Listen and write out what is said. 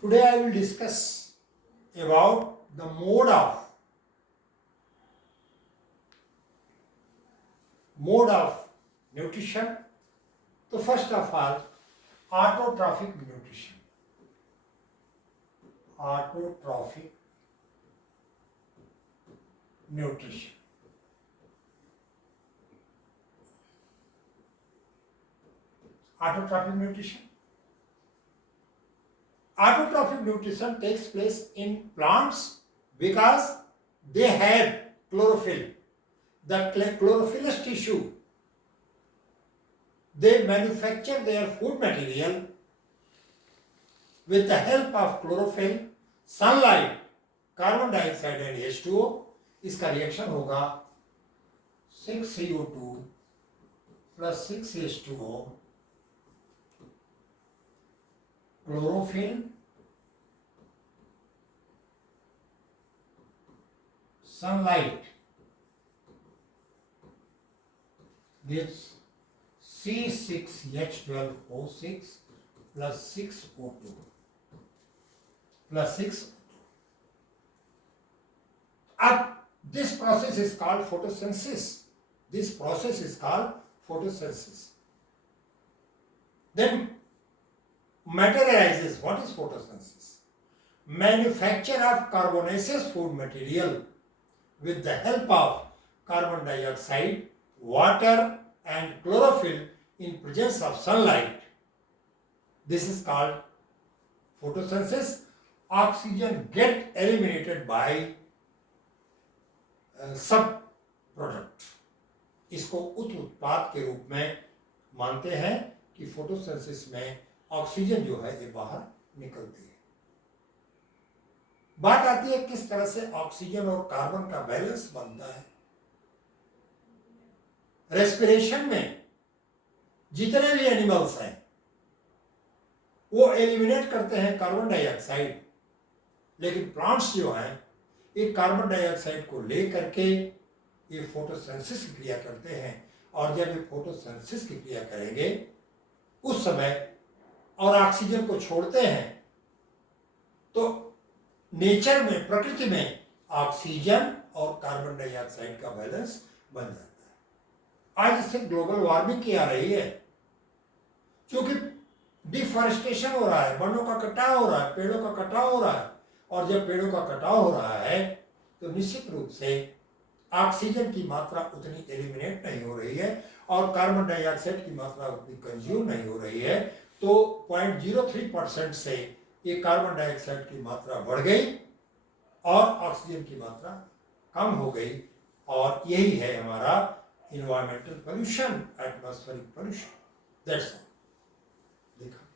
Today I will discuss about the mode of nutrition. So first of all, autotrophic nutrition. Autotrophic nutrition. Autotrophic nutrition. Autotrophic nutrition takes place in plants because they have chlorophyll. The chlorophyllous tissue, they manufacture their food material with the help of chlorophyll, sunlight, carbon dioxide and H2O. इसका reaction होगा 6CO2 plus 6H2O, chlorophyll, sunlight gives C6H12O6 plus 6O2 plus 6. अब this process is called photosynthesis. This process is called photosynthesis. Then matter arises. What is photosynthesis? Manufacture of carbonaceous food material with the help of carbon dioxide, water and chlorophyll in presence of sunlight. This is called photosynthesis. Oxygen get eliminated by सब product. इसको उत्पाद के रूप में मानते हैं कि photosynthesis में ऑक्सीजन जो है ये बाहर निकलती है. बात आती है किस तरह से ऑक्सीजन और कार्बन का बैलेंस बनता है. रेस्पिरेशन में जितने भी एनिमल्स हैं वो एलिमिनेट करते हैं कार्बन डाइऑक्साइड, लेकिन प्लांट्स जो हैं ये कार्बन डाइऑक्साइड को ले करके ये फोटोसिंथेसिस की क्रिया करते हैं. और जब ये फोटोसिंथेसिस की क्रिया करेंगे उस समय और ऑक्सीजन को छोड़ते हैं तो नेचर में, प्रकृति में ऑक्सीजन और कार्बन डाइऑक्साइड का बैलेंस बन जाता है. आज इससे ग्लोबल वार्मिंग की आ रही है क्योंकि डिफॉरेस्टेशन हो रहा है, वनों का कटाव हो रहा है, पेड़ों का कटाव हो रहा है. और जब पेड़ों का कटाव हो रहा है तो निश्चित रूप से ऑक्सीजन की मात्रा उतनी एलिमिनेट नहीं हो रही है और कार्बन डाइऑक्साइड की मात्रा उतनी कंज्यूम नहीं हो रही है. तो 0.03% से ये कार्बन डाइऑक्साइड की मात्रा बढ़ गई और ऑक्सीजन की मात्रा कम हो गई. और यही है हमारा environmental pollution, atmospheric pollution. That's all. देखा.